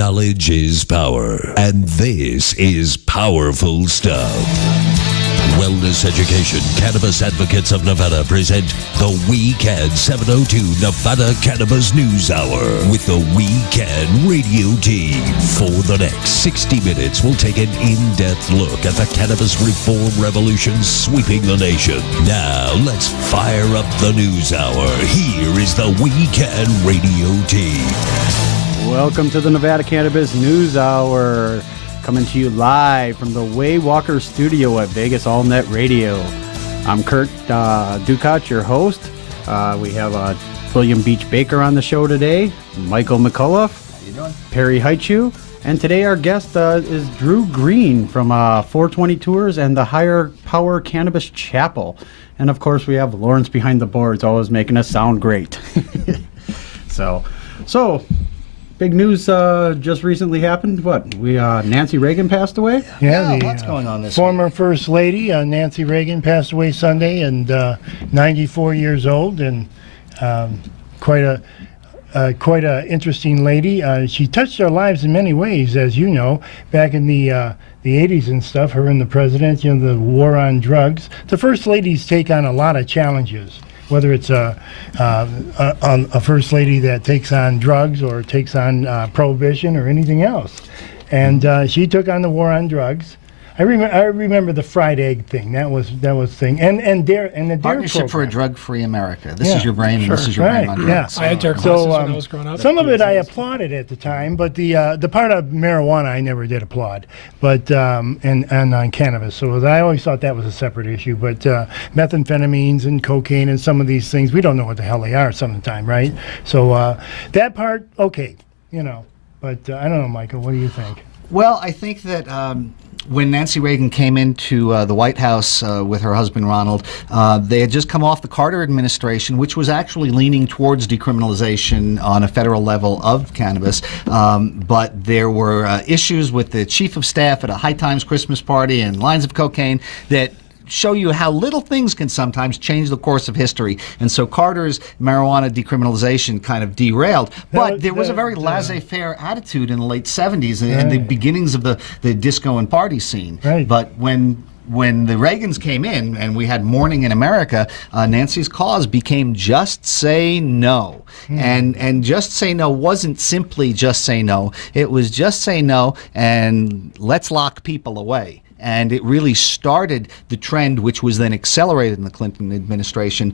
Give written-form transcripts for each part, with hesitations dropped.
Knowledge is power, and this is powerful stuff. Wellness Education Cannabis Advocates of Nevada present the We Can 702 Nevada Cannabis News Hour with the We Can radio team. For the next 60 minutes, we'll take an in-depth look at the cannabis reform revolution sweeping the nation. Now, let's fire up the news hour. Here is the We Can radio team. Welcome to the Nevada Cannabis News Hour. Coming to you live from the Way Walker studio at Vegas All Net Radio. I'm Kurt Ducott, your host. We have William Beach Baker on the show today, Michael McCullough, How you doing? Perry Heichu, and today our guest is Drew Green from 420 Tours and the Higher Power Cannabis Chapel. And of course we have Lawrence behind the boards, always making us sound great. So big news just recently happened. Nancy Reagan passed away? Yeah, what's going on this former week? First Lady, Nancy Reagan, passed away Sunday, and 94 years old, and quite a interesting lady. She touched our lives in many ways, as you know, back in the 80s and stuff, her and the president, the war on drugs. The First Ladies take on a lot of challenges, whether it's a first lady that takes on drugs or takes on prohibition or anything else. And she took on the war on drugs. I remember the fried egg thing. That was thing. And the dairy Partnership for a program. Drug-Free America. This is your brain, and this is your Right, brain on yeah. drugs. I had dairy classes when I was growing up. Some of it I applauded at the time, but the part of marijuana I never did applaud. But and on cannabis, so I always thought that was a separate issue. But methamphetamines and cocaine and some of these things, we don't know what the hell they are some of the time, right? So that part, okay, But I don't know, Michael. What do you think? Well, I think that when Nancy Reagan came into the White House with her husband Ronald, they had just come off the Carter administration, which was actually leaning towards decriminalization on a federal level of cannabis. But there were issues with the chief of staff at a High Times Christmas party and lines of cocaine that show you how little things can sometimes change the course of history. And so Carter's marijuana decriminalization kind of derailed. But there was a very laissez-faire attitude in the late 70s and the beginnings of the disco and party scene. Right. But when the Reagans came in and we had mourning in America, Nancy's cause became Just Say No. And Just Say No wasn't simply just say no. It was just say no and let's lock people away. And it really started the trend, which was then accelerated in the Clinton administration,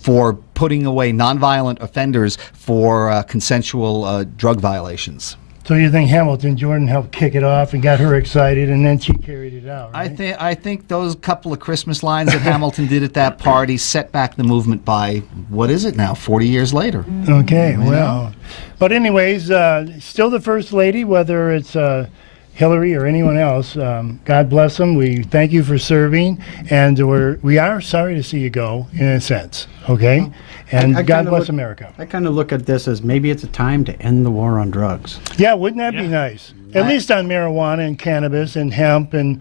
for putting away nonviolent offenders for consensual drug violations. So you think Hamilton Jordan helped kick it off and got her excited, and then she carried it out, right? I think those couple of Christmas lines that Hamilton did at that party set back the movement by, what is it now, 40 years later. Okay, well. But anyways, still the First Lady, whether it's Hillary or anyone else, God bless them. We thank you for serving, and we are sorry to see you go, in a sense, okay? And God bless America. I kind of look at this as maybe it's a time to end the war on drugs. Yeah, wouldn't that be nice? At least on marijuana and cannabis and hemp and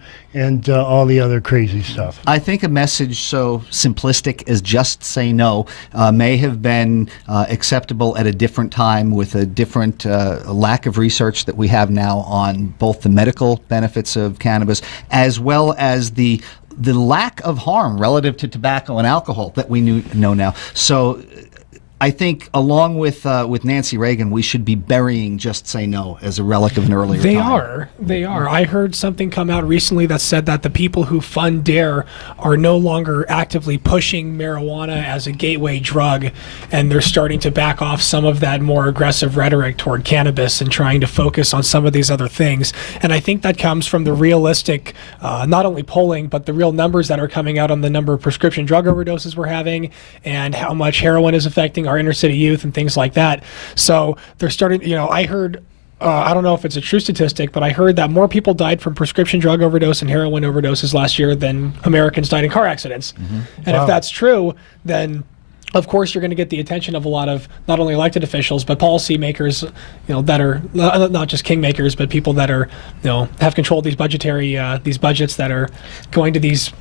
all the other crazy stuff. I think a message so simplistic as just say no may have been acceptable at a different time with a different lack of research that we have now on both the medical benefits of cannabis as well as the lack of harm relative to tobacco and alcohol that we know now. So I think, along with Nancy Reagan, we should be burying Just Say No as a relic of an earlier time. They are. I heard something come out recently that said that the people who fund DARE are no longer actively pushing marijuana as a gateway drug, and they're starting to back off some of that more aggressive rhetoric toward cannabis and trying to focus on some of these other things. And I think that comes from the realistic, not only polling, but the real numbers that are coming out on the number of prescription drug overdoses we're having and how much heroin is affecting our inner city youth and things like that. So they're starting, I heard, I don't know if it's a true statistic, but I heard that more people died from prescription drug overdose and heroin overdoses last year than Americans died in car accidents. Mm-hmm. And if that's true, then of course you're going to get the attention of a lot of not only elected officials but policymakers, that are not just kingmakers, but people that are, have control of these budgets that are going to these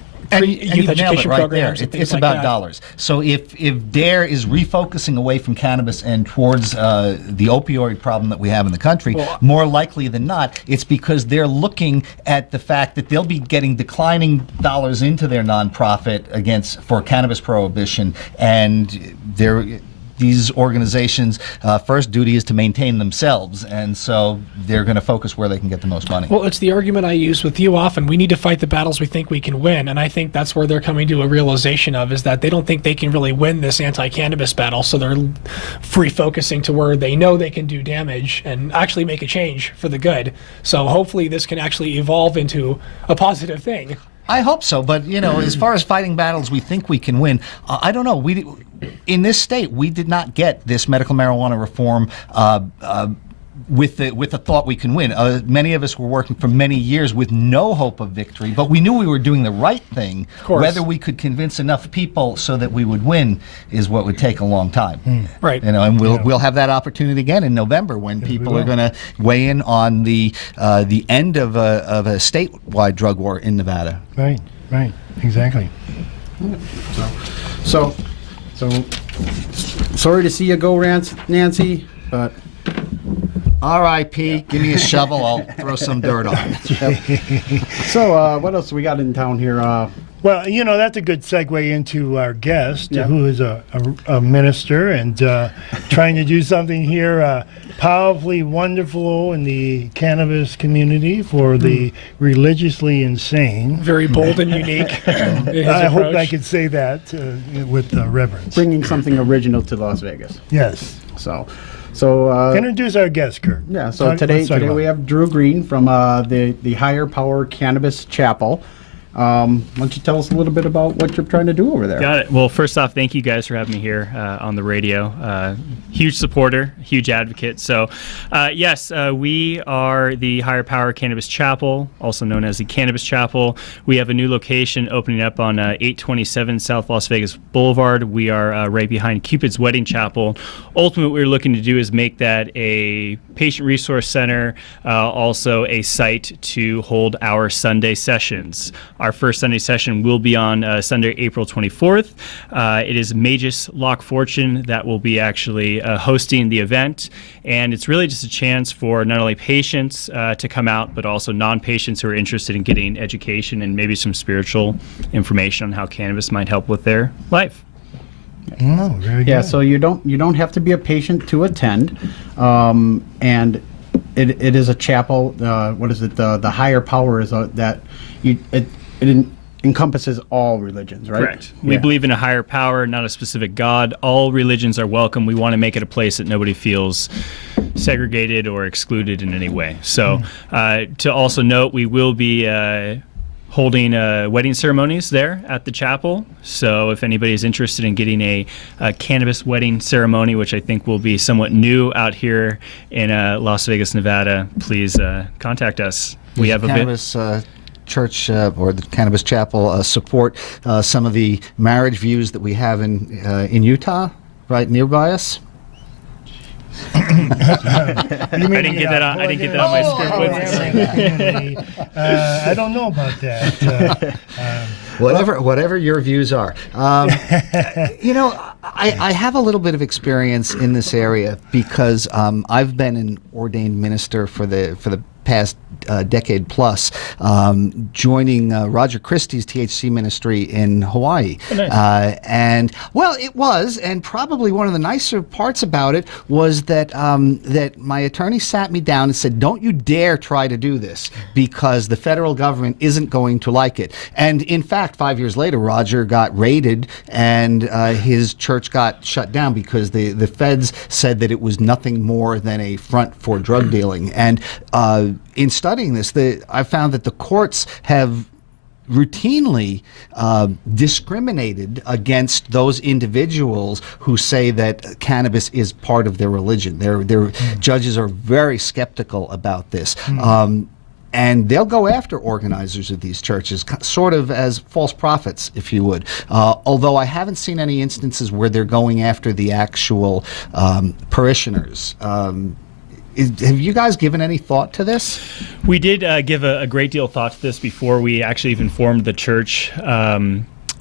And youth you've nailed it education right programs. there. And things It's like about that. dollars. So if DARE is refocusing away from cannabis and towards the opioid problem that we have in the country, more likely than not, it's because they're looking at the fact that they'll be getting declining dollars into their nonprofit for cannabis prohibition, and these organizations' first duty is to maintain themselves, and so they're going to focus where they can get the most money. Well, it's the argument I use with you often. We need to fight the battles we think we can win, and I think that's where they're coming to a realization of, is that they don't think they can really win this anti-cannabis battle, so they're free-focusing to where they know they can do damage and actually make a change for the good. So hopefully this can actually evolve into a positive thing. I hope so, but as far as fighting battles we think we can win, I don't know. In this state, we did not get this medical marijuana reform with the thought we can win. Many of us were working for many years with no hope of victory, but we knew we were doing the right thing. Of course. Whether we could convince enough people so that we would win is what would take a long time. Right. And we'll have that opportunity again in November when people are going to weigh in on the end of a statewide drug war in Nevada. Right, exactly. So, sorry to see you go, Nancy, but R.I.P. Give me a shovel. I'll throw some dirt on it. so what else we got in town here? Well, that's a good segue into our guest, who is a minister and trying to do something here powerfully wonderful in the cannabis community for the religiously insane. Very bold and unique. in his I hope approach. I could say that with reverence. Bringing something original to Las Vegas. Yes. So Introduce our guest, Kurt. yeah. So today we have Drew Green from the Higher Power Cannabis Chapel. Why don't you tell us a little bit about what you're trying to do over there? Got it. Well, first off, thank you guys for having me here on the radio. Huge supporter, huge advocate. So, yes, we are the Higher Power Cannabis Chapel, also known as the Cannabis Chapel. We have a new location opening up on 827 South Las Vegas Boulevard. We are right behind Cupid's Wedding Chapel. Ultimately, what we're looking to do is make that a patient resource center, also a site to hold our Sunday sessions. Our first Sunday session will be on Sunday, April 24th. It is Magus Lock Fortune that will be actually hosting the event. And it's really just a chance for not only patients to come out, but also non-patients who are interested in getting education and maybe some spiritual information on how cannabis might help with their life. Oh, very good. Yeah, so you don't have to be a patient to attend, and it is a chapel. What is it? The higher power is it encompasses all religions, right? Correct. We Yeah. believe in a higher power, not a specific God. All religions are welcome. We want to make it a place that nobody feels segregated or excluded in any way. So to also note, we will be holding wedding ceremonies there at the chapel. So if anybody is interested in getting a cannabis wedding ceremony, which I think will be somewhat new out here in Las Vegas, Nevada, please contact us. We have a bit. Cannabis Church or the Cannabis Chapel support some of the marriage views that we have in Utah, right nearby us. I didn't get that on- I didn't get that on my script. I don't know about that. Whatever your views are. I have a little bit of experience in this area because I've been an ordained minister for the past decade plus, joining Roger Christie's THC ministry in Hawaii. Oh, nice. And probably one of the nicer parts about it was that that my attorney sat me down and said, "Don't you dare try to do this because the federal government isn't going to like it." And in fact, 5 years later, Roger got raided and his church got shut down because the feds said that it was nothing more than a front for drug dealing. And in studying this, I found that the courts have routinely discriminated against those individuals who say that cannabis is part of their religion. Their judges are very skeptical about this. And they'll go after organizers of these churches, sort of as false prophets, if you would. Although I haven't seen any instances where they're going after the actual parishioners. have you guys given any thought to this? We did give a great deal of thought to this before we actually even formed the church.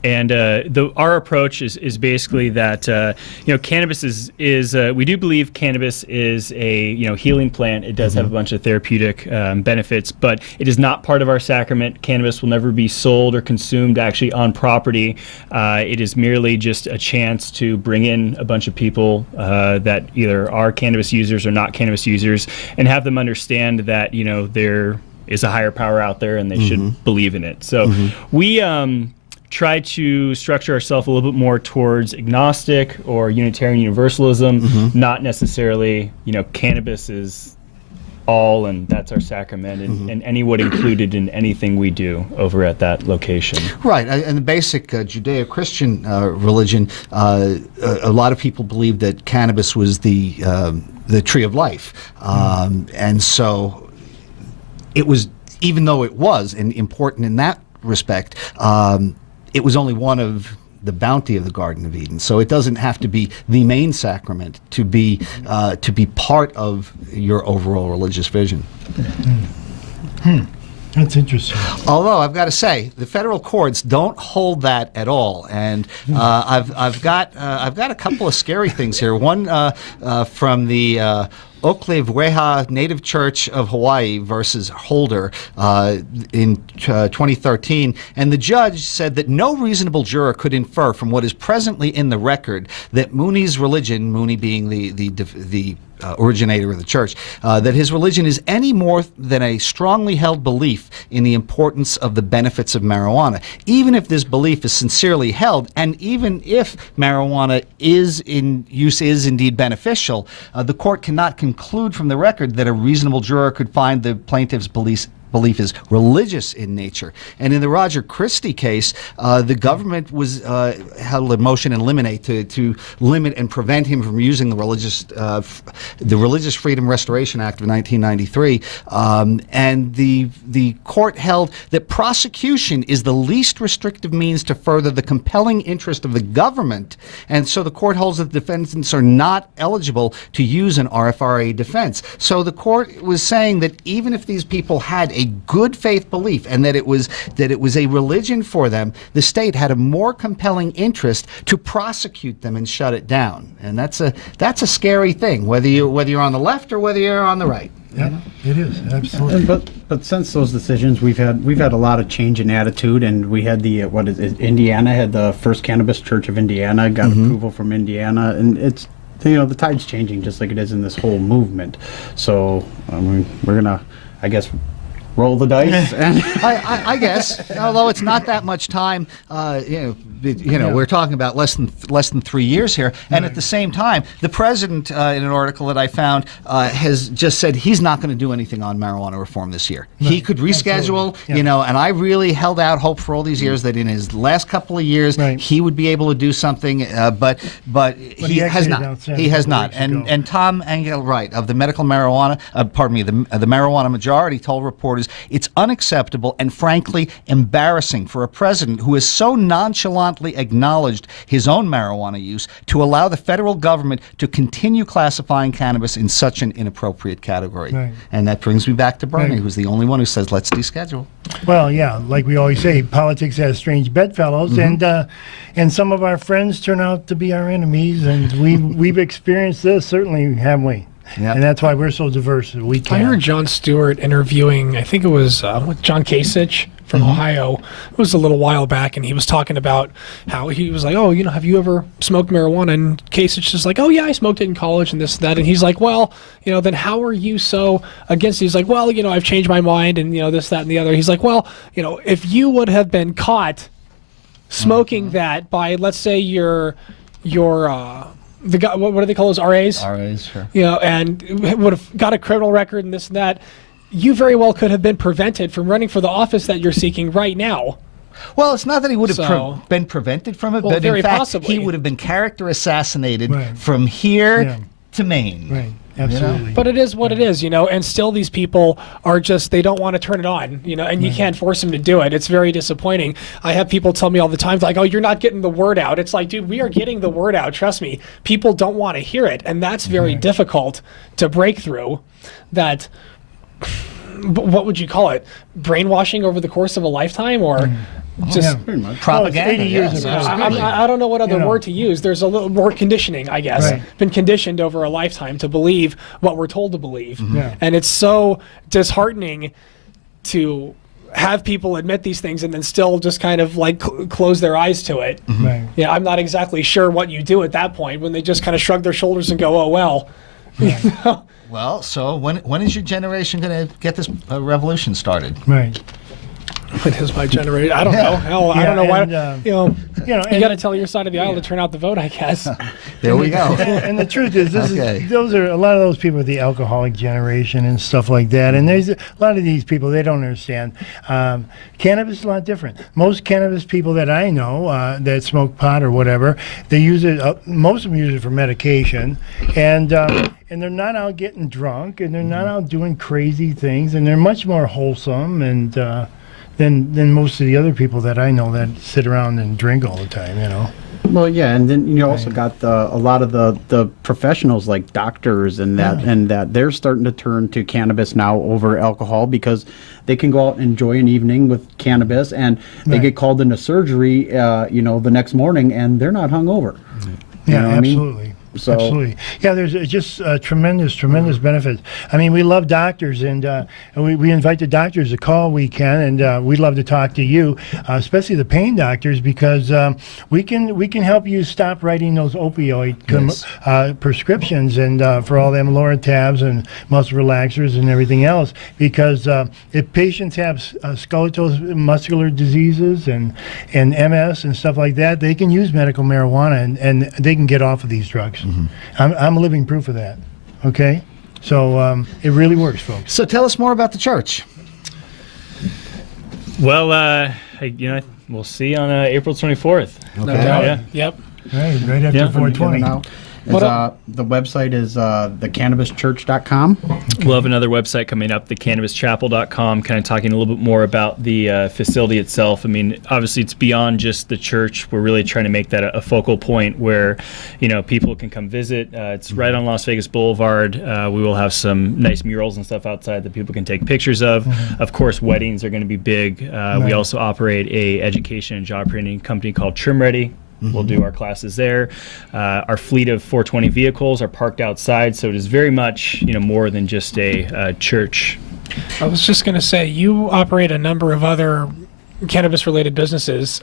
Our approach is basically that cannabis is we do believe cannabis is a healing plant. It does have a bunch of therapeutic benefits, but it is not part of our sacrament. Cannabis will never be sold or consumed actually on property. It is merely just a chance to bring in a bunch of people that either are cannabis users or not cannabis users, and have them understand that there is a higher power out there and they should believe in it. So we try to structure ourselves a little bit more towards agnostic or Unitarian Universalism, not necessarily, cannabis is all and that's our sacrament, and anyone included in anything we do over at that location. Right, and the basic Judeo-Christian religion, a lot of people believe that cannabis was the tree of life, and so it was, even though it was important in that respect, it was only one of the bounty of the Garden of Eden. So it doesn't have to be the main sacrament to be part of your overall religious vision. That's interesting. Although I've got to say, the federal courts don't hold that at all, and I've got a couple of scary things here. One from the Oklevueha Native Church of Hawaii versus Holder in 2013, and the judge said that no reasonable juror could infer from what is presently in the record that Mooney's religion, Mooney being the originator of the church, that his religion is any more than a strongly held belief in the importance of the benefits of marijuana. Even if this belief is sincerely held, and even if marijuana is indeed beneficial, the court cannot conclude from the record that a reasonable juror could find the plaintiff's belief is religious in nature. And in the Roger Christie case, the government was held a motion in limine to limit and prevent him from using the Religious Freedom Restoration Act of 1993. And the court held that prosecution is the least restrictive means to further the compelling interest of the government. And so the court holds that defendants are not eligible to use an RFRA defense. So the court was saying that even if these people had a good faith belief and that it was a religion for them, the state had a more compelling interest to prosecute them and shut it down. And that's a scary thing, whether you're on the left or whether you're on the right. Yeah, it is, absolutely. But since those decisions, we've had a lot of change in attitude, and we had Indiana had the first cannabis church of Indiana, got approval from Indiana, and it's the tide's changing just like it is in this whole movement. So we're gonna, I guess, roll the dice. And I guess, although it's not that much time, we're talking about less than 3 years here. And at the same time, the president, in an article that I found, has just said he's not going to do anything on marijuana reform this year. He could reschedule, and I really held out hope for all these years that in his last couple of years he would be able to do something, but he has not. He has not. And Tom Engelwright of the medical marijuana, the marijuana majority told reporters it's unacceptable and frankly embarrassing for a president who has so nonchalantly acknowledged his own marijuana use to allow the federal government to continue classifying cannabis in such an inappropriate category. Right. And that brings me back to Bernie, who's the only one who says let's deschedule. Well, yeah, like we always say, politics has strange bedfellows, and some of our friends turn out to be our enemies, and we've experienced this, certainly, haven't we? Yep. And that's why we're so diverse. We can. I heard Jon Stewart interviewing, I think it was with John Kasich from Ohio. It was a little while back, and he was talking about how he was like, oh, have you ever smoked marijuana? And Kasich is like, oh, yeah, I smoked it in college and this and that. And he's like, well, then how are you so against it? He's like, well, I've changed my mind and, this, that, and the other. He's like, well, if you would have been caught smoking that by, let's say, your the guy, what do they call those, RAs? RAs, sure. And would have got a criminal record and this and that, you very well could have been prevented from running for the office that you're seeking right now. Well, it's not that he would have been prevented from it, but in fact, possibly. He would have been character assassinated from here to Maine. Right. Absolutely. But it is what it is, and still these people are just, they don't want to turn it on, and you can't force them to do it. It's very disappointing. I have people tell me all the time, like, oh, you're not getting the word out. It's like, dude, we are getting the word out. Trust me. People don't want to hear it. And that's very difficult to break through. That, what would you call it? Brainwashing over the course of a lifetime, or just Pretty much. Propaganda. 80 years yes, of absolutely. I don't know what other word to use. There's a little more conditioning, I guess. Right. Been conditioned over a lifetime to believe what we're told to believe. Yeah. And it's so disheartening to have people admit these things and then still just kind of like close their eyes to it. Right. Yeah, I'm not exactly sure what you do at that point when they just kind of shrug their shoulders and go, oh, well. Well, so when is your generation going to get this revolution started? Right. It is my generation. I don't know. Hell, I don't know why. and, You got to tell your side of the aisle to turn out the vote, I guess. There we go. And the truth is, Okay. those are a lot of those people with the alcoholic generation and stuff like that. And there's a lot of these people, they don't understand. Cannabis is a lot different. Most cannabis people that I know that smoke pot or whatever, they use it. Most of them use it for medication, and they're not out getting drunk, and they're not out doing crazy things, and they're much more wholesome and. Than most of the other people that I know that sit around and drink all the time. Well, yeah, and then you also got a lot of the professionals like doctors and that they're starting to turn to cannabis now over alcohol because they can go out and enjoy an evening with cannabis, and they get called into surgery, the next morning, and they're not hungover. You know what I mean? Absolutely. So- Absolutely. Yeah, there's just tremendous benefits. I mean, we love doctors, and we invite the doctors to call. We can, and we'd love to talk to you, especially the pain doctors, because we can help you stop writing those opioid prescriptions and for all them Loratabs and muscle relaxers and everything else. Because if patients have skeletal muscular diseases and MS and stuff like that, they can use medical marijuana and they can get off of these drugs. I'm living proof of that. Okay, so it really works, folks. So tell us more about the church. Well, we'll see on April 24th. No doubt. Yeah. Yep. Right after Yeah. 420. Now, the website is thecannabischurch.com. We'll have another website coming up, thecannabischapel.com, kind of talking a little bit more about the facility itself. I mean, obviously, it's beyond just the church. We're really trying to make that a focal point where, people can come visit. It's right on Las Vegas Boulevard. We will have some nice murals and stuff outside that people can take pictures of. Of course, weddings are going to be big. We also operate a education and job training company called Trim Ready. We'll do our classes there. Our fleet of 420 vehicles are parked outside, so it is very much, more than just a church. I was just going to say, you operate a number of other cannabis-related businesses.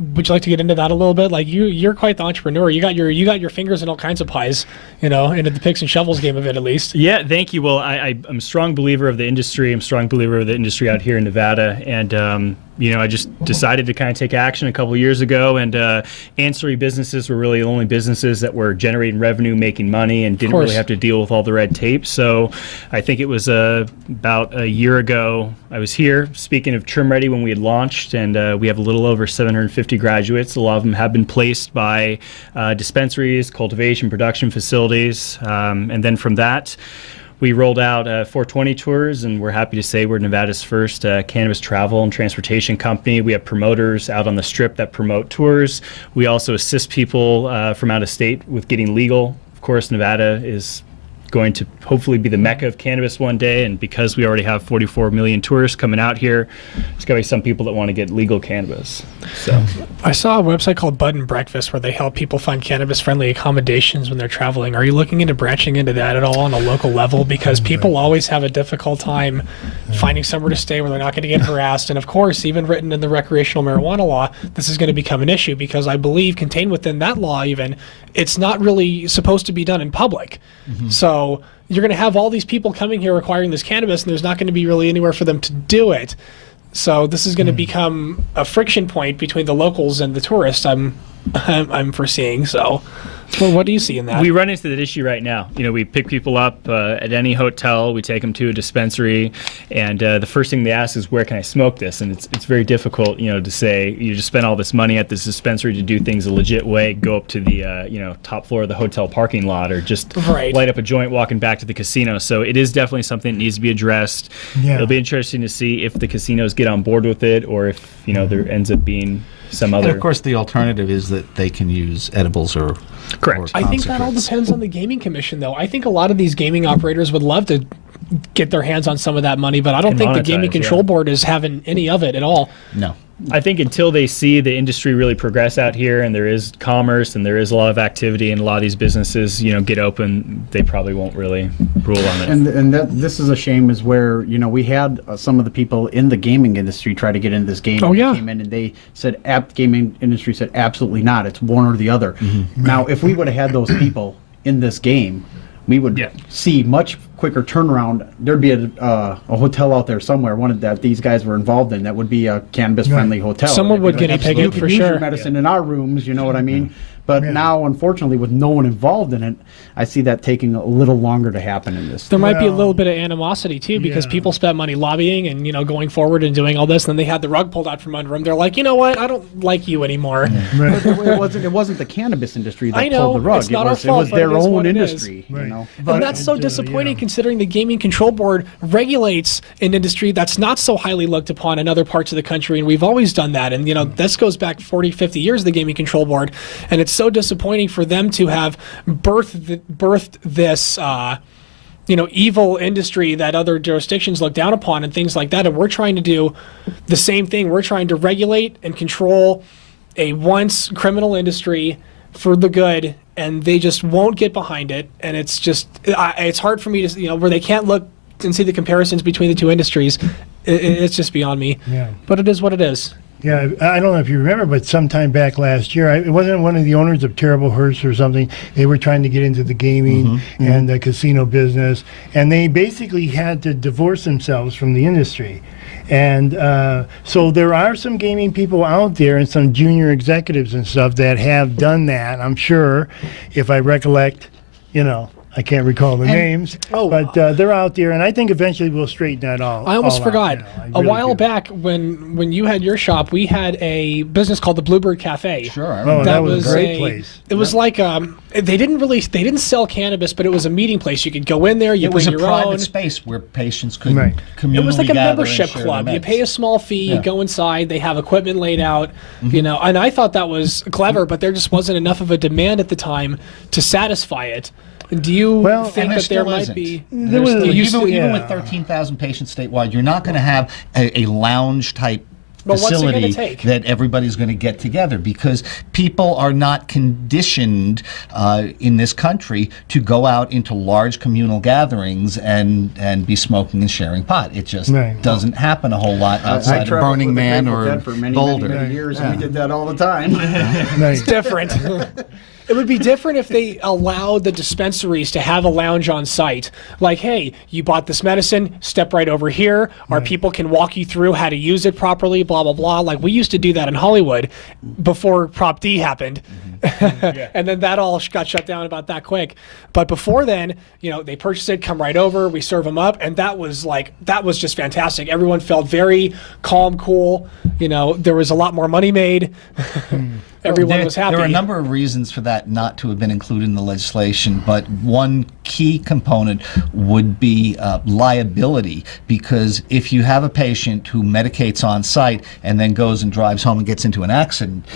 Would you like to get into that a little bit? Like you're quite the entrepreneur. You got your fingers in all kinds of pies, into the picks and shovels game of it at least. Yeah, thank you. Well, I'm a strong believer of the industry. I'm a strong believer of the industry out here in Nevada, and I just decided to kind of take action a couple of years ago, and ancillary businesses were really the only businesses that were generating revenue, making money, and didn't really have to deal with all the red tape. So I think it was about a year ago I was here speaking of Trim Ready when we had launched, and we have a little over 750 graduates. A lot of them have been placed by dispensaries, cultivation, production facilities, and then from that, we rolled out 420 tours, and we're happy to say we're Nevada's first cannabis travel and transportation company. We have promoters out on the Strip that promote tours. We also assist people from out of state with getting legal. Of course, Nevada is going to hopefully be the mecca of cannabis one day, and because we already have 44 million tourists coming out here, there's going to be some people that want to get legal cannabis. So I saw a website called Bud and Breakfast where they help people find cannabis-friendly accommodations when they're traveling. Are you looking into branching into that at all on a local level? Because people always have a difficult time finding somewhere to stay where they're not going to get harassed. And of course, even written in the recreational marijuana law, this is going to become an issue because I believe contained within that law even, it's not really supposed to be done in public. So you're going to have all these people coming here requiring this cannabis, and there's not going to be really anywhere for them to do it. So this is going to become a friction point between the locals and the tourists. I'm I'm foreseeing. So, well, what do you see in that? We run into that issue right now. We pick people up at any hotel, we take them to a dispensary, and the first thing they ask is, where can I smoke this? And it's very difficult, to say, you just spend all this money at this dispensary to do things a legit way, go up to the, top floor of the hotel parking lot, or just light up a joint walking back to the casino. So it is definitely something that needs to be addressed. Yeah. It'll be interesting to see if the casinos get on board with it, or if, there ends up being some other. And of course, the alternative is that they can use edibles or. Correct. I think that all depends on the gaming commission, though. I think a lot of these gaming operators would love to get their hands on some of that money, but I don't think the Gaming Control Board is having any of it at all. No. I think until they see the industry really progress out here, and there is commerce and there is a lot of activity and a lot of these businesses, get open, they probably won't really rule on it. And this is a shame, is where, we had some of the people in the gaming industry try to get into this game. Oh, yeah. Came in and they said, gaming industry said, absolutely not. It's one or the other. Mm-hmm. Now, if we would have had those people in this game, we would see much quicker turnaround. There'd be a hotel out there somewhere, one that these guys were involved in, that would be a cannabis-friendly hotel. Someone would guinea pig it for use sure. Your medicine in our rooms, you know what I mean? But now, unfortunately, with no one involved in it, I see that taking a little longer to happen in this. There might be a little bit of animosity, too, because people spent money lobbying and, going forward and doing all this, and then they had the rug pulled out from under them. They're like, you know what? I don't like you anymore. Yeah. It wasn't the cannabis industry that pulled the rug. It's not our fault, it was their own industry. Right. And that's so disappointing, considering the Gaming Control Board regulates an industry that's not so highly looked upon in other parts of the country, and we've always done that. And, this goes back 40, 50 years, the Gaming Control Board, and it's so disappointing for them to have birthed this evil industry that other jurisdictions look down upon and things like that. And we're trying to do the same thing. We're trying to regulate and control a once criminal industry for the good, and they just won't get behind it. And it's just it's hard for me to where they can't look and see the comparisons between the two industries. It's just beyond me. Yeah. But it is what it is. Yeah, I don't know if you remember, but sometime back last year, it wasn't one of the owners of Terrible Hearst or something. They were trying to get into the gaming and the casino business, and they basically had to divorce themselves from the industry. And so there are some gaming people out there and some junior executives and stuff that have done that, I'm sure, if I recollect, I can't recall the names, but they're out there, and I think eventually we'll straighten that all. I almost forgot. Really a while back, when you had your shop, we had a business called the Bluebird Cafe. Sure. That was a great place. It was like they didn't sell cannabis, but it was a meeting place. You could go in there, you bring your own. It was a private space where patients could communally It was like a gather membership club. You pay a small fee, you go inside, they have equipment laid out, and I thought that was clever, but there just wasn't enough of a demand at the time to satisfy it. Do you think that there might be? Even with 13,000 patients statewide, you're not going to have a lounge type facility that everybody's going to get together, because people are not conditioned in this country to go out into large communal gatherings and be smoking and sharing pot. It just doesn't happen a whole lot outside of Burning Man or Boulder. Many years, and we did that all the time. It's different. It would be different if they allowed the dispensaries to have a lounge on site. Like, hey, you bought this medicine, step right over here. Our people can walk you through how to use it properly, blah, blah, blah. Like, we used to do that in Hollywood before Prop D happened. And then that all got shut down about that quick. But before then, they purchase it, come right over, we serve them up, and that was just fantastic. Everyone felt very calm, cool. There was a lot more money made. Everyone was happy. There are a number of reasons for that not to have been included in the legislation, but one key component would be liability, because if you have a patient who medicates on site and then goes and drives home and gets into an accident,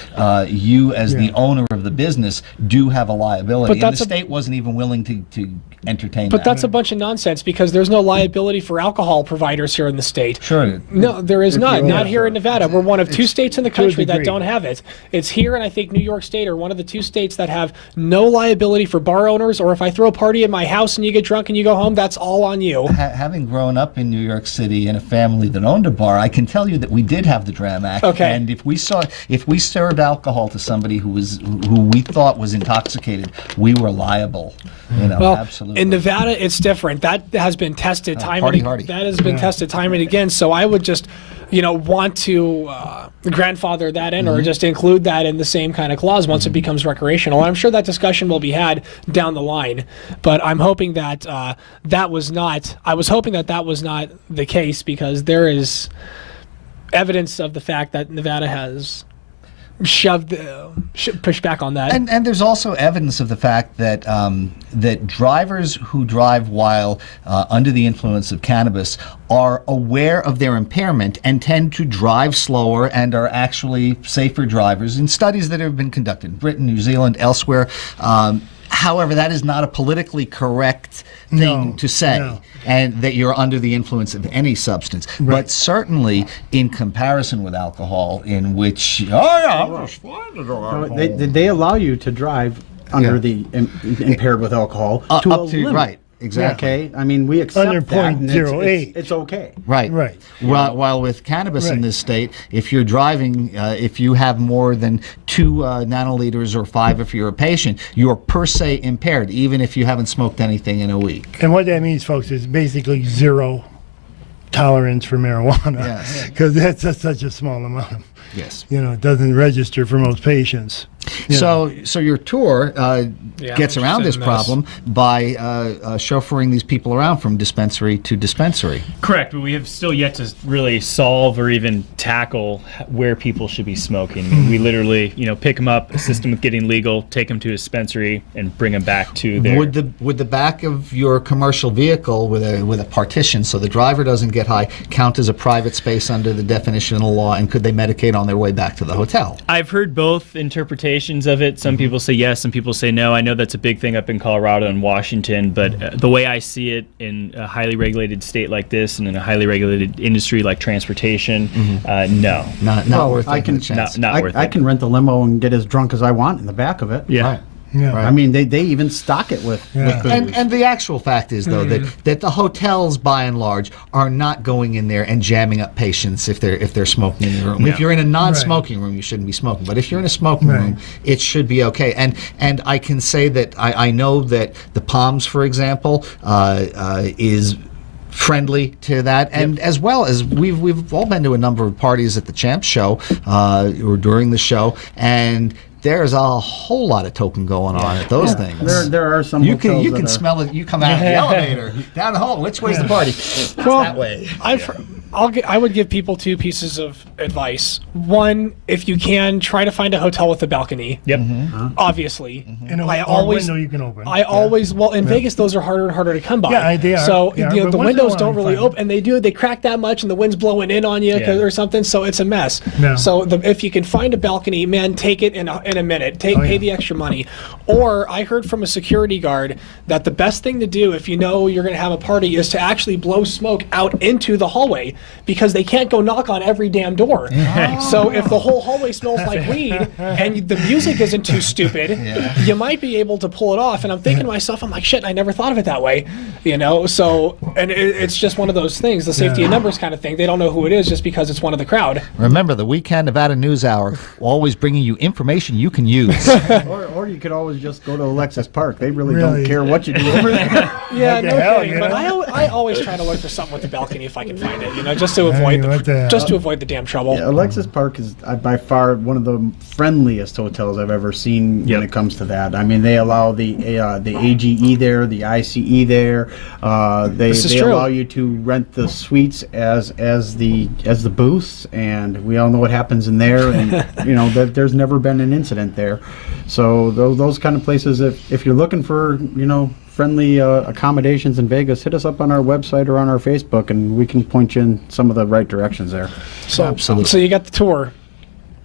you as the owner of the business do have a liability. And the state wasn't even willing to entertain that. But that's a bunch of nonsense, because there's no liability for alcohol providers here in the state. Sure. No, there is none. Not here in Nevada. We're one of two states in the country that don't have it. It's here, and I think New York State are one of the two states that have no liability for bar owners, or if I throw a party at my house and you get drunk and you go home, that's all on you. Having grown up in New York City in a family that owned a bar, I can tell you that we did have the Dram Act. Okay. And if we served alcohol to somebody who we thought was intoxicated, we were liable. Absolutely. In Nevada, it's different. That has been tested time Hardy. That has been tested time and again. So I would just want to grandfather that in or just include that in the same kind of clause once it becomes recreational. I'm sure that discussion will be had down the line, but I'm hoping that that was not the case, because there is evidence of the fact that Nevada has pushed back on that. And there's also evidence of the fact that that drivers who drive while under the influence of cannabis are aware of their impairment and tend to drive slower and are actually safer drivers in studies that have been conducted in Britain, New Zealand, elsewhere. However, that is not a politically correct thing to say, and that you're under the influence of any substance. Right. But certainly, in comparison with alcohol, in which I'm just fine to drive. They allow you to drive under the impaired with alcohol to up a to limit. Right. Exactly. Okay. I mean, we accept Under that. and .08. It's okay. Right. Right. While with cannabis in this state, if you're driving, if you have more than 2 nanoliters or 5 if you're a patient, you're per se impaired, even if you haven't smoked anything in a week. And what that means, folks, is basically zero tolerance for marijuana. Yes. Because that's such a small amount. Yes. It doesn't register for most patients. So your tour gets which around is this a mess. problem by chauffeuring these people around from dispensary to dispensary. Correct, but we have still yet to really solve or even tackle where people should be smoking. We literally, pick them up, assist them with getting legal, take them to a dispensary, and bring them back to their... Would the back of your commercial vehicle with a partition so the driver doesn't get high count as a private space under the definition of the law, and could they medicate on their way back to the hotel? I've heard both interpretations of it. Some people say yes, some people say no. I know that's a big thing up in Colorado and Washington, but the way I see it in a highly regulated state like this and in a highly regulated industry like transportation, no. Not worth I taking can- the chance. Not worth I it. can rent the limo and get as drunk as I want in the back of it. Yeah. Right. Yeah. I mean, they even stock it with booze. And the actual fact is, though, that the hotels, by and large, are not going in there and jamming up patients if they're smoking in the room. No. If you're in a non-smoking room, you shouldn't be smoking. But if you're in a smoking room, it should be okay. And I can say that I know that the Palms, for example, is friendly to that, and as well as we've all been to a number of parties at the Champs show or during the show, and there's a whole lot of token going on at those things. There are some. You can hotels that are- smell it. You come out of the elevator down the hall. Which way's the party? Well, that way. I would give people 2 pieces of advice. One, if you can, try to find a hotel with a balcony. Yep. Obviously. And I a always window you can open. in Vegas, those are harder and harder to come by. Yeah, they are. So They are, but the once in a windows while don't you really find open, and they crack that much, and the wind's blowing in on you Yeah. or something. So it's a mess. Yeah. So if you can find a balcony, man, take it in a minute. Pay the extra money. Or I heard from a security guard that the best thing to do if you know you're going to have a party is to actually blow smoke out into the hallway, because they can't go knock on every damn door. So if the whole hallway smells like weed and the music isn't too stupid, you might be able to pull it off. And I'm thinking to myself, I'm like, shit, I never thought of it that way. So, and it's just one of those things, the safety in numbers kind of thing. They don't know who it is just because it's one of the crowd. Remember, the Weekend Nevada News Hour, always bringing you information you can use. Or you could always just go to Alexis Park. They really Really? don't care what you do over there. Yeah, What the no hell, kidding. you But know? I always try to look for something with the balcony if I can find it, just to Hey, avoid what the hell? just to avoid the damn trouble. Yeah, Alexis Park is by far one of the friendliest hotels I've ever seen when Yep. it comes to that. I mean, they allow the AGE there, the ICE there. They This is they true. allow you to rent the suites as the booths, and we all know what happens in there. And there's never been an incident there. So those kind of places, if you're looking for friendly accommodations in Vegas, hit us up on our website or on our Facebook, and we can point you in some of the right directions there. So you got the tour,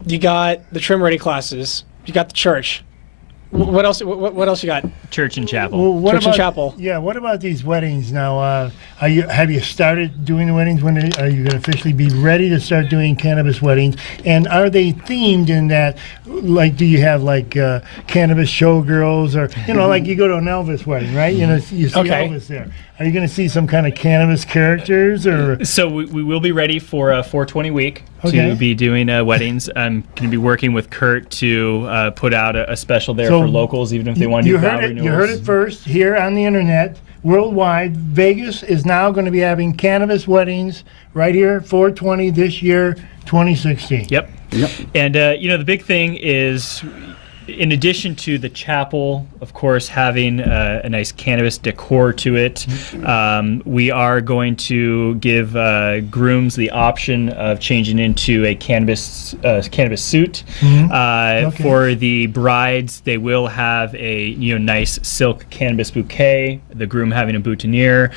you got the trim ready classes, you got the church. What else? What else you got? Church and chapel. Well, what Church and about, chapel. Yeah, what about these weddings now? Have you started doing the weddings? When are you going to officially be ready to start doing cannabis weddings? And are they themed in that, like, do you have like cannabis showgirls, or like you go to an Elvis wedding, right? You see Okay. Elvis there. Are you going to see some kind of cannabis characters, or? So we will be ready for a 420 week Okay. to be doing weddings. I'm going to be working with Kurt to put out a special there So for locals, even if they want to do vow renewals. You heard it first here on the internet. worldwide. Vegas is now going to be having cannabis weddings right here, 420 this year, 2016. Yep. And the big thing is, in addition to the chapel, of course, having a nice cannabis decor to it, we are going to give grooms the option of changing into a cannabis suit. For the brides, they will have a nice silk cannabis bouquet. The groom having a boutonniere.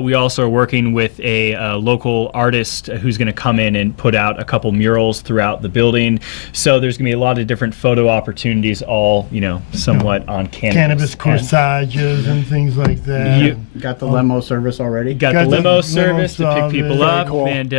We also are working with a local artist who's going to come in and put out a couple murals throughout the building. So there's going to be a lot of different photo opportunities, all somewhat on cannabis corsages and things like that. You got the limo service already? Got the limo service to pick people up, cool. and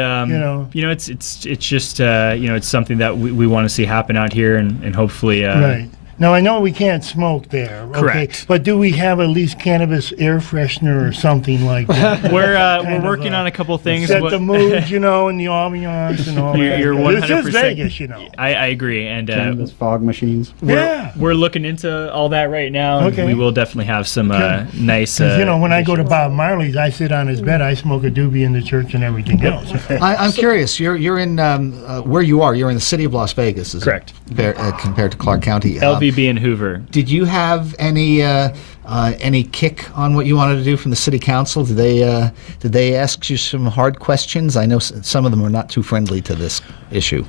it's just it's something that we want to see happen out here, and hopefully right. Now, I know we can't smoke there, Correct. Okay, but do we have at least cannabis air freshener or something like that? We're working on a couple things. Set the mood, and the ambiance and all that. You're 100%. This is Vegas, I agree, and Cannabis fog machines. we're looking into all that right now. Okay. We will definitely have some nice. When I go to Bob Marley's, I sit on his bed, I smoke a doobie in the church and everything else. I'm curious. You're in where you are. You're in the city of Las Vegas, is Correct. Compared to Clark County. LVB and Hoover. Did you have any kick on what you wanted to do from the city council? Did they ask you some hard questions? I know some of them were not too friendly to this issue.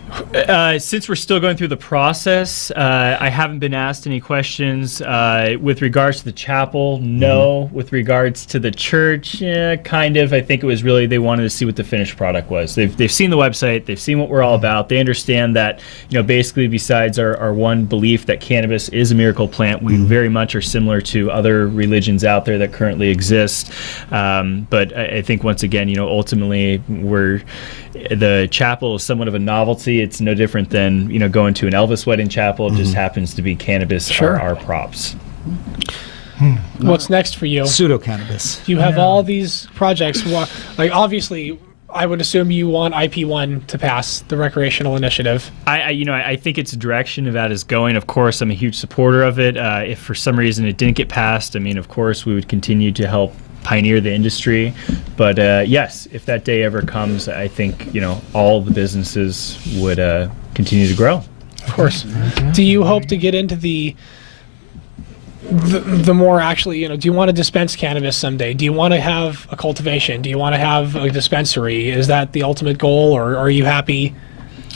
Since we're still going through the process, I haven't been asked any questions. With regards to the chapel, no. With regards to the church, kind of. I think it was really they wanted to see what the finished product was. They've seen the website. They've seen what we're all about. They understand that, basically besides our one belief that cannabis is a miracle plant, we very much are similar to other religions out there that currently exist. But I think once again, ultimately the chapel is somewhat of a novelty. It's no different than going to an Elvis wedding chapel. It just happens to be cannabis. Sure. Our props. What's next for you? Pseudo cannabis. You have all these projects. Obviously, I would assume you want IP1 to pass the recreational initiative. I think it's a direction Nevada is going. Of course, I'm a huge supporter of it. If for some reason it didn't get passed, of course we would continue to help pioneer the industry. But yes, if that day ever comes, I think all the businesses would continue to grow. Of course. Do you hope to get into the more actually, do you want to dispense cannabis someday? Do you want to have a cultivation? Do you want to have a dispensary? Is that the ultimate goal, or are you happy?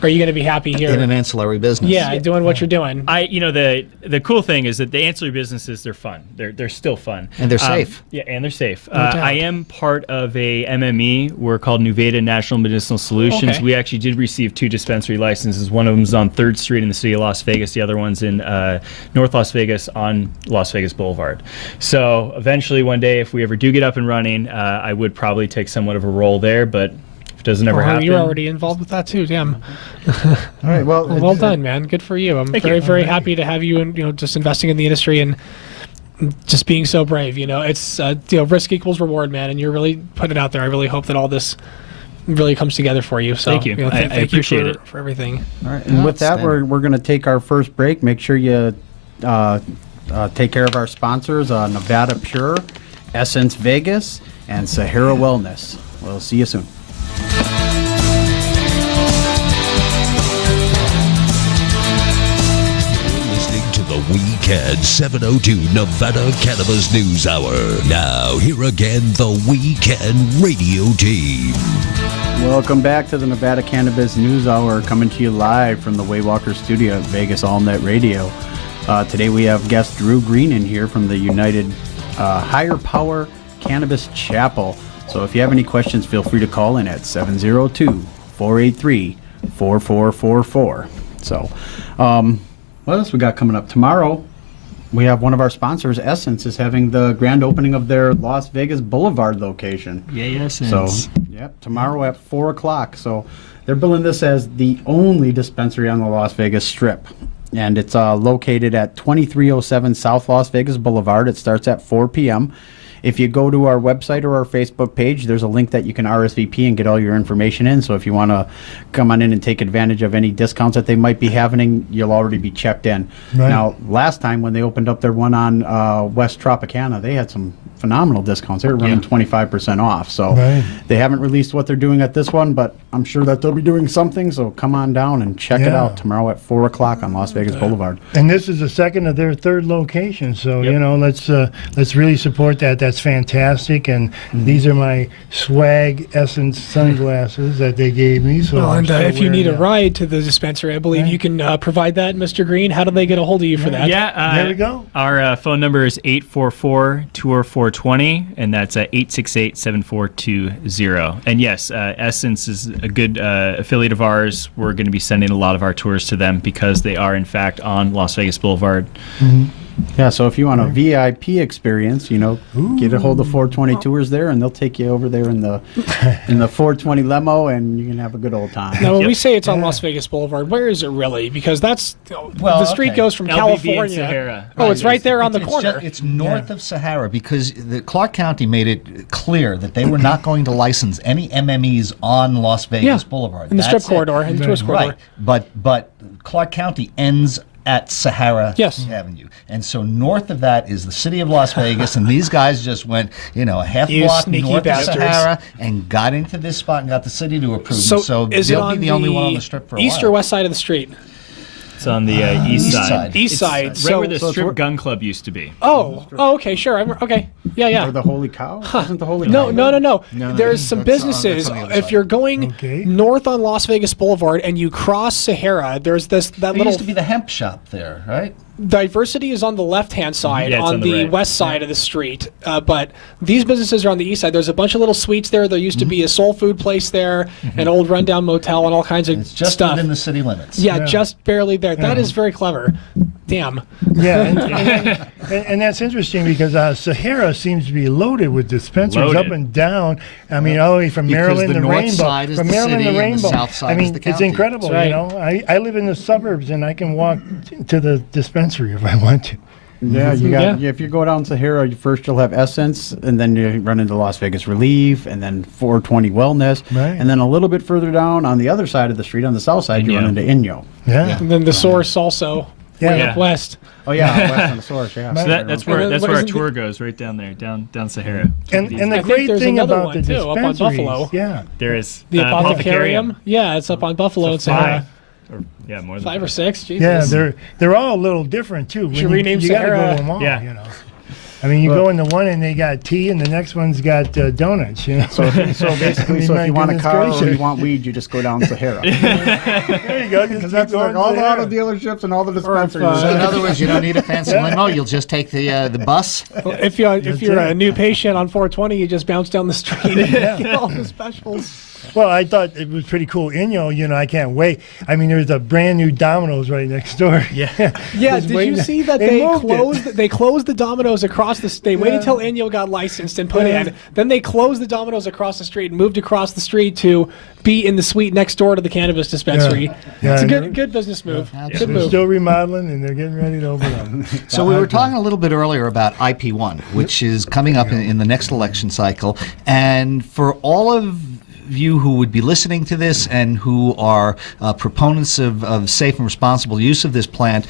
Are you going to be happy here? In an ancillary business. Yeah, doing what you're doing. The cool thing is that the ancillary businesses, they're fun. They're still fun. And they're safe. Yeah, and they're safe. No doubt. I am part of a MME. We're called Nevada National Medicinal Solutions. Okay. We actually did receive 2 dispensary licenses. One of them is on 3rd Street in the city of Las Vegas. The other one's in North Las Vegas on Las Vegas Boulevard. So eventually one day, if we ever do get up and running, I would probably take somewhat of a role there, but if it doesn't ever happen. You're already involved with that too, damn. All right, well Done, man. Good for you. I'm very happy to have you and just investing in the industry and just being so brave. It's risk equals reward, man, and you're really putting it out there. I really hope that all this really comes together for you. So thank you. I appreciate it for everything. All right, and with that, we're going to take our first break. Make sure you take care of our sponsors, Nevada Pure, Essence Vegas, and Sahara Wellness. We'll see you soon. Listening to the Weekend 702 Nevada Cannabis News Hour. Now, here again, the Weekend Radio Team. Welcome back to the Nevada Cannabis News Hour, coming to you live from the Waywalker Studio at Vegas AllNet Radio. Today we have guest Drew Green in here from the United Higher Power Cannabis Chapel. So if you have any questions, feel free to call in at 702-483-4444. So what else we got coming up? Tomorrow we have one of our sponsors, Essence, is having the grand opening of their Las Vegas Boulevard location. Yay, Essence. So, yep, tomorrow at 4 o'clock. So they're billing this as the only dispensary on the Las Vegas Strip. And it's located at 2307 South Las Vegas Boulevard. It starts at 4 p.m. If you go to our website or our Facebook page, there's a link that you can RSVP and get all your information in. So if you want to come on in and take advantage of any discounts that they might be having, you'll already be checked in. Right. Now, last time when they opened up their one on West Tropicana, they had some phenomenal discounts. They were running 25% off. So Right. they haven't released what they're doing at this one, but I'm sure that they'll be doing something. So come on down and check it Yeah. out tomorrow at 4 o'clock on Las Vegas Boulevard. And this is the second of their third location, so let's really support that. That's fantastic. And these are my swag Essence sunglasses that they gave me. So Well, I'm and still if you need a wearing ride to the dispensary, I believe you can provide that, Mr. Green. How do they get a hold of you for that? Yeah, There we go. Our phone number is 844-TOUR-420, and that's 868-7420. And yes, Essence is a good affiliate of ours. We're going to be sending a lot of our tours to them because they are, in fact, on Las Vegas Boulevard. Yeah, so if you want a VIP experience, get a hold of 420 Tours there, and they'll take you over there in the 420 limo, and you can have a good old time. Now, when we say it's on Las Vegas Boulevard, where is it really? Because that's Well, the street okay. goes from LVB and California. Sahara. Oh, it's right there on the It's corner. it's north of Sahara because the Clark County made it clear that they were not going to license any MMEs on Las Vegas Boulevard. in the strip That's it. corridor, in the tourist corridor. Right, but Clark County ends at Sahara Yes. Avenue, and so north of that is the city of Las Vegas, and these guys just went, a half You block sneaky north bastards. of Sahara and got into this spot and got the city to approve. So, them. So is it they'll on be the only one on the strip for a east while. or west side of the street? It's on the east East side. side. East It's side. right So, where the strip gun club used to be. okay, sure. Okay, yeah. Or the Holy Cow? Isn't the Holy No, Cow? no. There's some that's businesses. on the other If side. you're going Okay. north on Las Vegas Boulevard and you cross Sahara, there's that There little used to be the hemp shop there, right? Diversity is on the left-hand side, Yeah, it's on on the the right. west side of the street. But these businesses are on the east side. There's a bunch of little suites there. There used to be a soul food place there, an old rundown motel, and all kinds of It's just stuff. within the city limits. Yeah, just barely there. That is very clever. Damn. Yeah, and that's interesting because Sahara seems to be loaded with dispensaries Loaded. up and down. I mean, all the way from Because Maryland the to north Rainbow. side is From the Maryland city to and the Rainbow. south side I mean, is the it's county. incredible. That's right. I live in the suburbs and I can walk to the dispensary if I want to. Yeah, Yeah. if you go down Sahara, first you'll have Essence, and then you run into Las Vegas Relief, and then 420 Wellness, Right. and then a little bit further down on the other side of the street, on the south side, you run into Inyo. Yeah. And then the source also, way Yeah. up west. Oh yeah, west on the source. Yeah. So that's And where then what our is it- tour goes, right down there, down Sahara. And These- the I think great there's thing another about one, the too, up on dispensaries, Buffalo. yeah, there is The Apothecarium. Yeah, it's up on Buffalo and Sahara. Or, yeah, more than 5 or 6. Jesus. yeah, they're all a little different too. When Should rename you gotta go Sahara. to them all, Yeah. I mean, you go into one and they got tea, and the next one's got donuts. So basically, I mean, so my if you want a goodness car or gracious. you want weed, you just go down Sahara. There you go. Because that's like all the auto dealerships and all the dispensaries. So in other words, you don't need a fancy limo. You'll just take the bus. Well, if you're a it. new patient on 420, you just bounce down the street and get all the specials. Well, I thought it was pretty cool. Inyo, I can't wait. I mean, there's a brand new Domino's right next door. Yeah. Yeah, Just did you waiting- see that they they moved it. closed? They closed the Domino's across the. They waited till Inyo got licensed and put in. Then they closed the Domino's across the street and moved across the street to be in the suite next door to the cannabis dispensary. Yeah, It's a I know. good business move. Good They're move. still remodeling, and they're getting ready to open up. So we were talking a little bit earlier about IP1, which is coming up in the next election cycle. And for all of you who would be listening to this and who are proponents of safe and responsible use of this plant,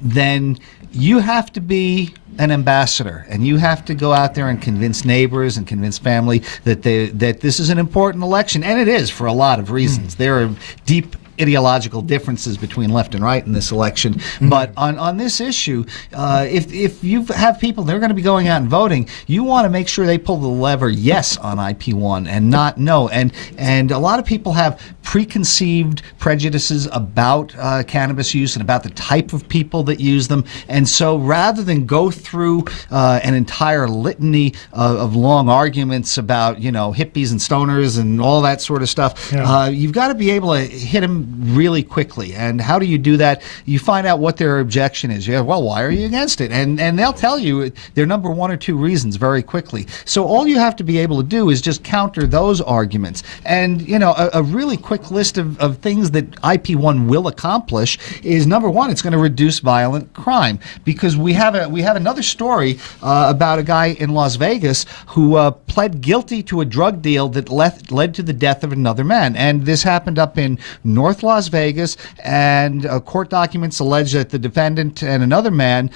then you have to be an ambassador, and you have to go out there and convince neighbors and convince family that this is an important election, and it is for a lot of reasons. There are deep ideological differences between left and right in this election. But on this issue, if you have people that are going to be going out and voting, you want to make sure they pull the lever yes on IP1 and not no. And a lot of people have preconceived prejudices about cannabis use and about the type of people that use them. And so rather than go through an entire litany of long arguments about, hippies and stoners and all that sort of stuff, you've got to be able to hit them really quickly. And how do you do that? You find out what their objection is. Yeah, well, why are you against it? And they'll tell you their number one or two reasons very quickly. So all you have to be able to do is just counter those arguments. And a really quick list of things that IP1 will accomplish is, number one, it's going to reduce violent crime, because we have another story about a guy in Las Vegas who pled guilty to a drug deal that led to the death of another man. And this happened up in North North Las Vegas, and court documents allege that the defendant and another man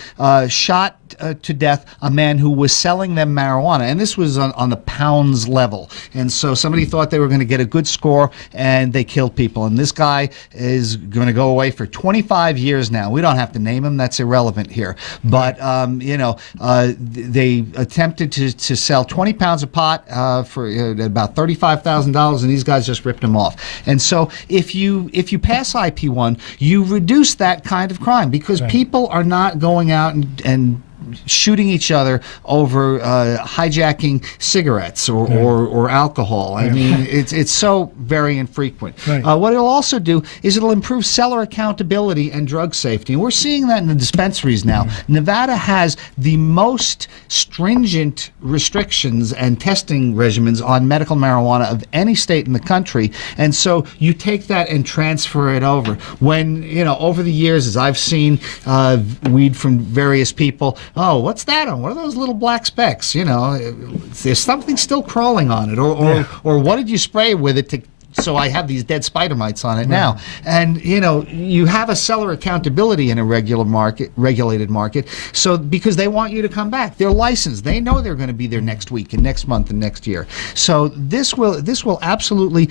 shot to death a man who was selling them marijuana. And this was on the pounds level. And so somebody thought they were going to get a good score, and they killed people. And this guy is going to go away for 25 years now. We don't have to name him. That's irrelevant here. But, they attempted to sell 20 pounds of pot for about $35,000, and these guys just ripped them off. And so if you pass IP1, you reduce that kind of crime, because people are not going out and shooting each other over hijacking cigarettes or alcohol. I mean, it's so very infrequent. What it'll also do is it'll improve seller accountability and drug safety. And we're seeing that in the dispensaries now. Nevada has the most stringent restrictions and testing regimens on medical marijuana of any state in the country. And so you take that and transfer it over. When, over the years, as I've seen weed from various people, oh, what's that on? What are those little black specks? There's something still crawling on it. Or what did you spray with it so I have these dead spider mites on it now? And, you have a seller accountability in a regulated market, so because they want you to come back. They're licensed. They know they're going to be there next week and next month and next year. So this will absolutely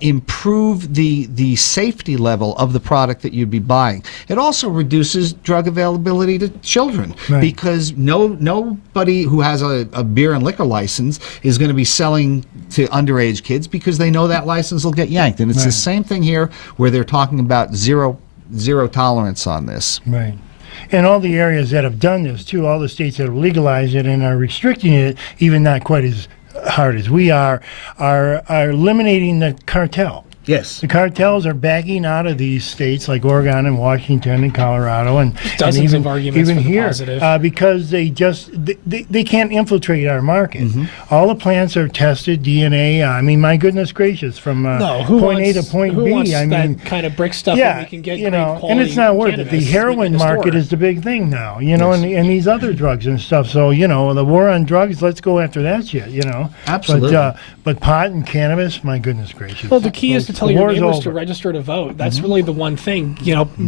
improve the safety level of the product that you'd be buying. It also reduces drug availability to children, because nobody who has a beer and liquor license is going to be selling to underage kids, because they know that license will get yanked. And it's the same thing here, where they're talking about zero tolerance on this. Right. And all the areas that have done this, too, all the states that have legalized it and are restricting it, even not quite as hard as we are eliminating the cartel. Yes. The cartels are backing out of these states like Oregon and Washington and Colorado and Dozens even, of arguments even for the here, positive. because they can't infiltrate our market. All the plants are tested, DNA. I mean, my goodness gracious, from point A to point B. Wants I mean, that kind of brick stuff that we can get great quality and it's not worth it. cannabis The heroin in a market store. is the big thing now, and these other drugs and stuff. So, the war on drugs, let's go after that shit, Absolutely. But pot and cannabis, my goodness gracious. Well, the key is to tell The your war's neighbors to over. register to vote. That's really the one thing.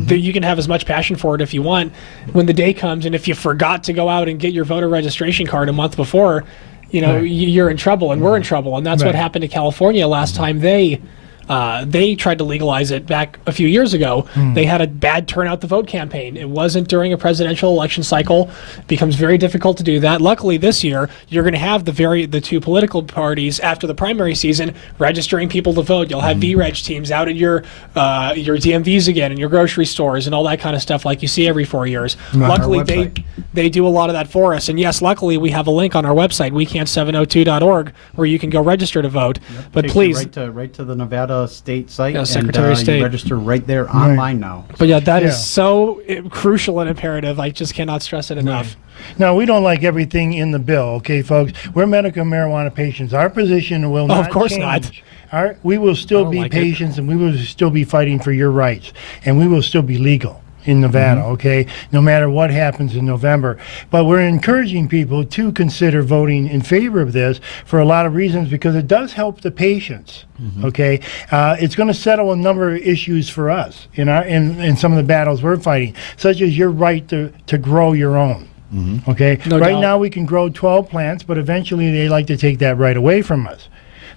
That you can have as much passion for it if you want. When the day comes, and if you forgot to go out and get your voter registration card a month before, you're in trouble, and we're in trouble. And that's what happened to California last time they tried to legalize it back a few years ago. They had a bad turnout the vote campaign. It wasn't during a presidential election cycle. It becomes very difficult to do that. Luckily this year, you're going to have the two political parties after the primary season registering people to vote. You'll have VReg teams out at your DMVs again and your grocery stores and all that kind of stuff like you see every 4 years. Luckily they do a lot of that for us. And yes, luckily we have a link on our website, weekend702.org, where you can go register to vote. But Takes please, you right to the Nevada State site, Yeah, and Secretary of State. you register right there online now. but yeah, that is so crucial and imperative. I just cannot stress it enough. Now, we don't like everything in the bill, okay, folks? We're medical marijuana patients. Our position will not of course change. not. We will still be like it. patients, and we will still be fighting for your rights, and we will still be legal in Nevada, okay, no matter what happens in November. But we're encouraging people to consider voting in favor of this for a lot of reasons, because it does help the patients, okay? It's going to settle a number of issues for us in some of the battles we're fighting, such as your right to grow your own. Okay, No right doubt. now we can grow 12 plants, but eventually they like to take that right away from us.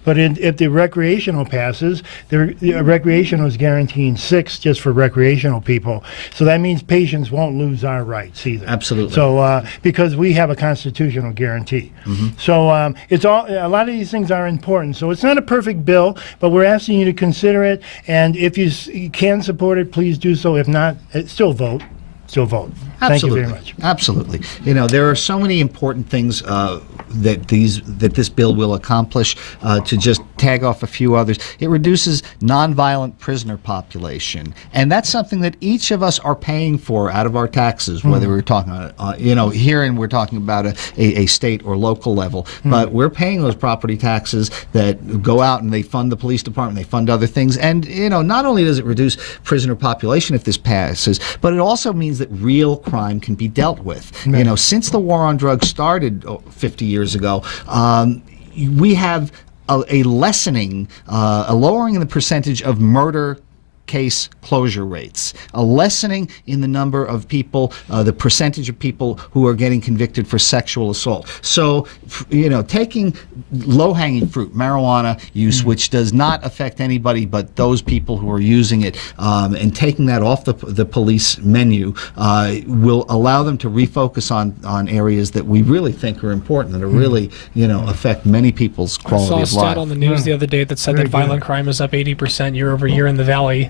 But if the recreational passes, the recreational is guaranteeing 6 just for recreational people. So that means patients won't lose our rights either. Absolutely. So because we have a constitutional guarantee. So it's all, a lot of these things are important. So it's not a perfect bill, but we're asking you to consider it. And if you can support it, please do so. If not, still vote. Still vote. Thank you very much. Absolutely. There are so many important things that this bill will accomplish. To just tag off a few others, it reduces nonviolent prisoner population, and that's something that each of us are paying for out of our taxes. Whether we're talking about, here and we're talking about a state or local level, but we're paying those property taxes that go out and they fund the police department, they fund other things, and not only does it reduce prisoner population if this passes, but it also means that real crime can be dealt with. Since the war on drugs started 50 years ago, we have a lessening, a lowering in the percentage of murder case closure rates, a lessening in the number of people, the percentage of people who are getting convicted for sexual assault. So, taking low-hanging fruit, marijuana use, which does not affect anybody but those people who are using it, and taking that off the police menu will allow them to refocus on areas that we really think are important, that are really, affect many people's quality of life. I saw a stat on the news the other day that said that violent crime is up 80% year over year in the valley.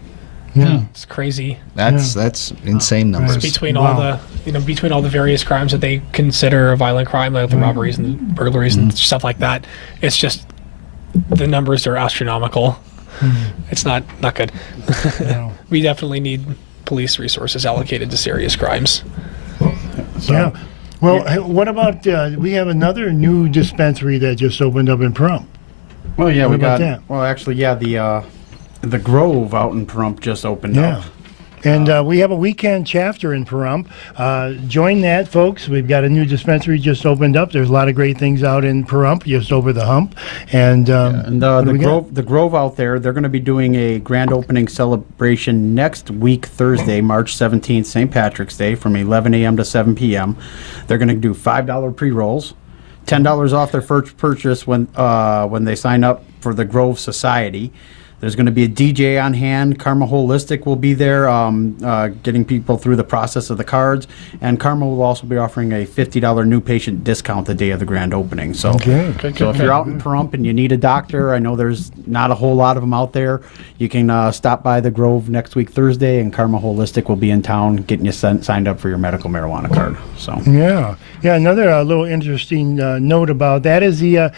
Yeah. It's crazy. That's insane numbers. It's between all the various crimes that they consider a violent crime, like the robberies and the burglaries and stuff like that. It's just the numbers are astronomical. It's not good. No. We definitely need police resources allocated to serious crimes. Yeah. Well, what about we have another new dispensary that just opened up in Pahrump. Well, yeah, What we about got. that? Well, actually, yeah, the Grove out in Pahrump just opened up. And we have a weekend chapter in Pahrump. Join that, folks. We've got a new dispensary just opened up. There's a lot of great things out in Pahrump, just over the hump. And, The Grove out there, they're going to be doing a grand opening celebration next week, Thursday, March 17th, St. Patrick's Day, from 11 a.m. to 7 p.m. They're going to do $5 pre-rolls, $10 off their first purchase when they sign up for the Grove Society. There's going to be a DJ on hand. Karma Holistic will be there, getting people through the process of the cards. And Karma will also be offering a $50 new patient discount the day of the grand opening. So, so if you're out in Pahrump and you need a doctor, I know there's not a whole lot of them out there. You can stop by the Grove next week, Thursday, and Karma Holistic will be in town getting you signed up for your medical marijuana card. So yeah. Another little interesting note about that is the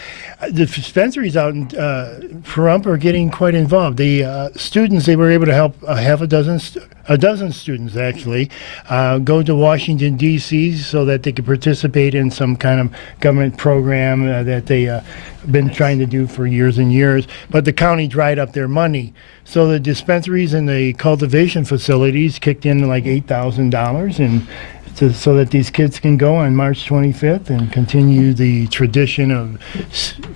dispensaries out in Pahrump are getting quite involved. The students, they were able to help a dozen students actually go to Washington D.C. so that they could participate in some kind of government program that they been trying to do for years and years. But the county dried up their money. So the dispensaries and the cultivation facilities kicked in like $8,000 and so that these kids can go on March 25th and continue the tradition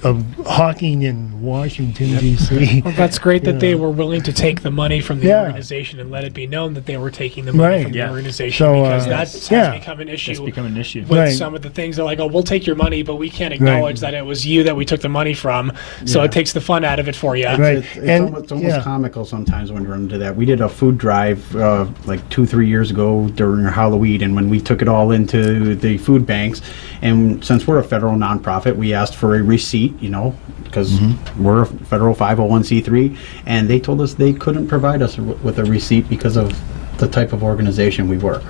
of hawking in Washington, D.C. Well, that's great that they were willing to take the money from the organization and let it be known that they were taking the money from the organization, So, because that has become an issue. It's become an issue. With some of the things, they're like, oh, we'll take your money, but we can't acknowledge that it was you that we took the money from, so it takes the fun out of it for you. Right. It's almost comical sometimes when we run into that. We did a food drive like 2-3 years ago during Halloween, and when we took it all into the food banks, and since we're a federal nonprofit, we asked for a receipt, because we're a federal 501c3, and they told us they couldn't provide us with a receipt because of the type of organization we were.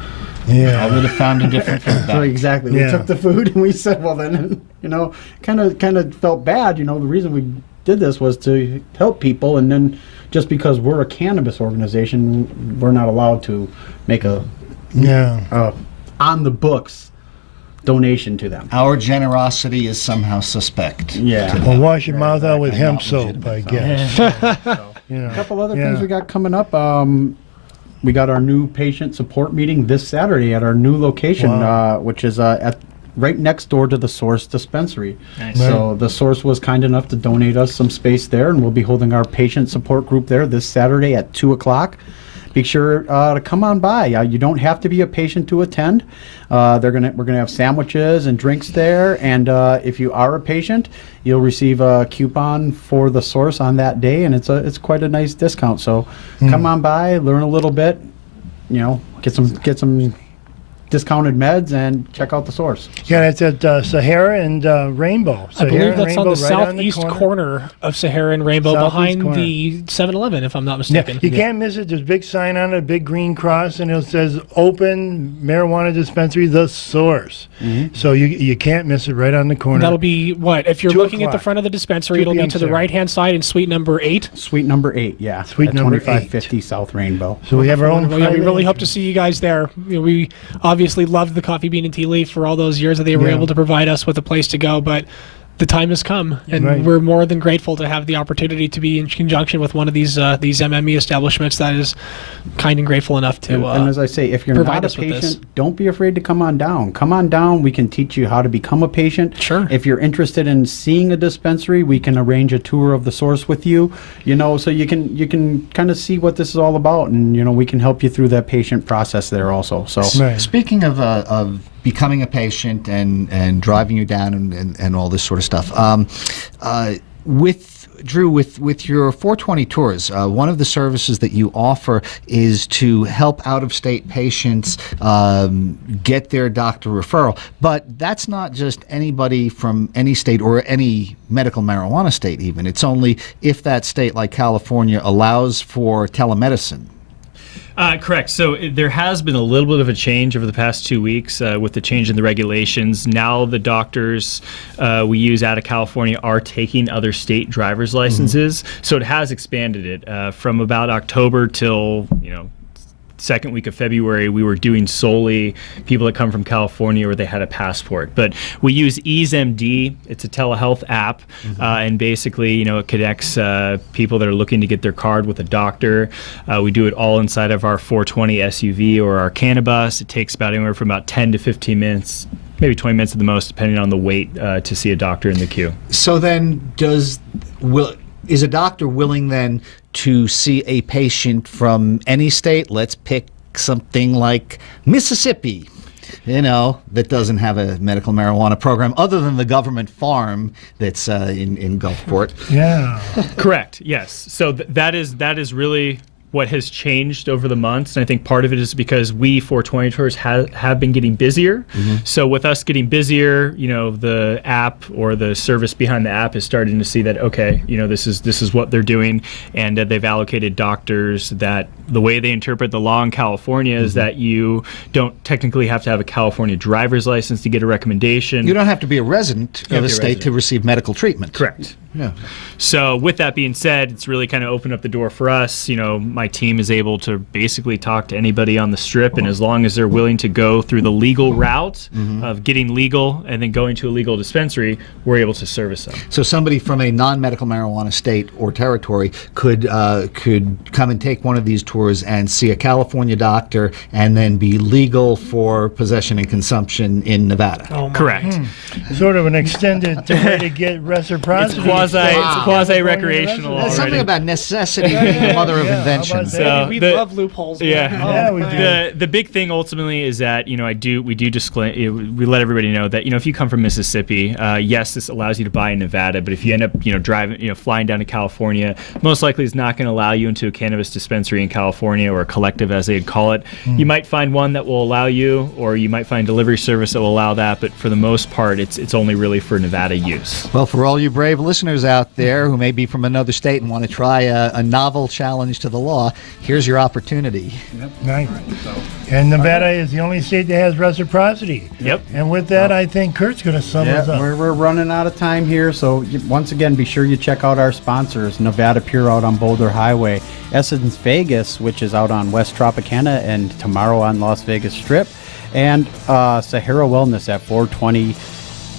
Yeah. I would have found a different food So bank. exactly. We took the food and we said, well then, kind of felt bad. The reason we did this was to help people, and then just because we're a cannabis organization, we're not allowed to make a on the books donation to them. Our generosity is somehow suspect. Yeah. Well, wash your mouth out with hemp soap, I guess. A couple other things we got coming up. We got our new patient support meeting this Saturday at our new location, which is at right next door to the Source dispensary. Nice. So the Source was kind enough to donate us some space there, and we'll be holding our patient support group there this Saturday at 2 o'clock. Be sure to come on by. You don't have to be a patient to attend. We're gonna have sandwiches and drinks there, and if you are a patient, you'll receive a coupon for the Source on that day, and it's quite a nice discount. So come on by, learn a little bit, get some discounted meds, and check out the Source. Yeah, it's at Sahara and Rainbow. I believe that's on the right southeast corner of Sahara and Rainbow, Southeast behind corner. the 7-Eleven, if I'm not Yeah, mistaken. you can't miss it. There's a big sign on it, a big green cross, and it says "Open Marijuana Dispensary, The Source." So you can't miss it. Right on the corner. That'll be what? If you're 2 looking at the o'clock. front of the dispensary, 2 it'll be p.m. to the Saturday. right-hand side in suite number 8. Suite number 8, yeah. Suite at number 2550 South Rainbow. So we have our own. Well, yeah, we private really hope to entrance. see you guys there. We obviously loved the Coffee Bean and Tea Leaf for all those years that they were Yeah. able to provide us with a place to go, but the time has come, and Right. we're more than grateful to have the opportunity to be in conjunction with one of these MME establishments that is kind and grateful enough to And as I say, if you're provide not a us with this. patient, don't be afraid to come on down. Come on down. We can teach you how to become a patient. Sure. If you're interested in seeing a dispensary, we can arrange a tour of the source with you. So you can kind of see what this is all about, and we can help you through that patient process there also. So Right. Speaking of becoming a patient and driving you down and all this sort of stuff, with Drew, with your 420 tours, one of the services that you offer is to help out-of-state patients get their doctor referral. But that's not just anybody from any state or any medical marijuana state even. It's only if that state, like California, allows for telemedicine. Correct. So there has been a little bit of a change over the past 2 weeks with the change in the regulations. Now the doctors we use out of California are taking other state driver's licenses. So it has expanded it from about October till, second week of February, we were doing solely people that come from California or they had a passport. But we use EaseMD. It's a telehealth app, and basically, it connects people that are looking to get their card with a doctor. We do it all inside of our 420 SUV or our Cannabis. It takes about anywhere from about 10 to 15 minutes, maybe 20 minutes at the most, depending on the wait to see a doctor in the queue. So then, is a doctor willing then to see a patient from any state? Let's pick something like Mississippi, that doesn't have a medical marijuana program other than the government farm that's in Gulfport. Yeah. Correct. Yes. So that is really what has changed over the months, and I think part of it is because we 420 tours have been getting busier. So with us getting busier, the app or the service behind the app is starting to see that this is what they're doing, and they've allocated doctors that the way they interpret the law in California is that you don't technically have to have a California driver's license to get a recommendation. You don't have to be a resident of have a to be a state resident. to receive medical treatment. Correct. Yeah. So with that being said, it's really kind of opened up the door for us. My team is able to basically talk to anybody on the strip, and as long as they're willing to go through the legal route of getting legal and then going to a legal dispensary, we're able to service them. So somebody from a non-medical marijuana state or territory could come and take one of these tours and see a California doctor and then be legal for possession and consumption in Nevada. Oh, my. Correct. Sort of an extended way to get reciprocity. It's quasi recreational There's something already. about necessity being the mother of Yeah, how invention. about that? So we the- love loopholes. man. Yeah. Yeah, we do. The big thing ultimately is that we do disclaim, we let everybody know that if you come from Mississippi, yes, this allows you to buy in Nevada, but if you end up driving flying down to California, most likely it's not going to allow you into a cannabis dispensary in California, or a collective as they'd call it. You might find one that will allow you, or you might find a delivery service that will allow that, but for the most part it's only really for Nevada use. Well, for all you brave listeners out there who may be from another state and want to try a novel challenge to the law, here's your opportunity. Nice. And Nevada is the only state that has reciprocity. Yep. And with that, I think Kurt's going to sum us up. we're running out of time here, so once again, be sure you check out our sponsors: Nevada Pure out on Boulder Highway, Essence Vegas, which is out on West Tropicana and tomorrow on Las Vegas Strip, and Sahara Wellness at 420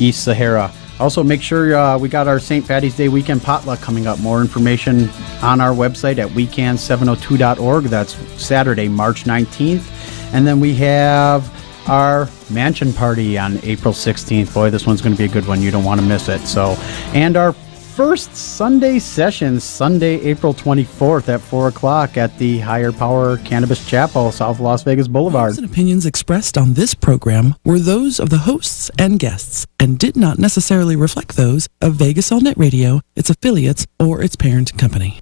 East Sahara. Also, make sure we got our St. Patty's Day weekend potluck coming up. More information on our website at weekend702.org. That's Saturday, March 19th. And then we have our mansion party on April 16th. Boy, this one's going to be a good one. You don't want to miss it. And our first Sunday session, Sunday, April 24th at 4 o'clock at the Higher Power Cannabis Chapel, South Las Vegas Boulevard. Views and opinions expressed on this program were those of the hosts and guests and did not necessarily reflect those of Vegas All Net Radio, its affiliates, or its parent company.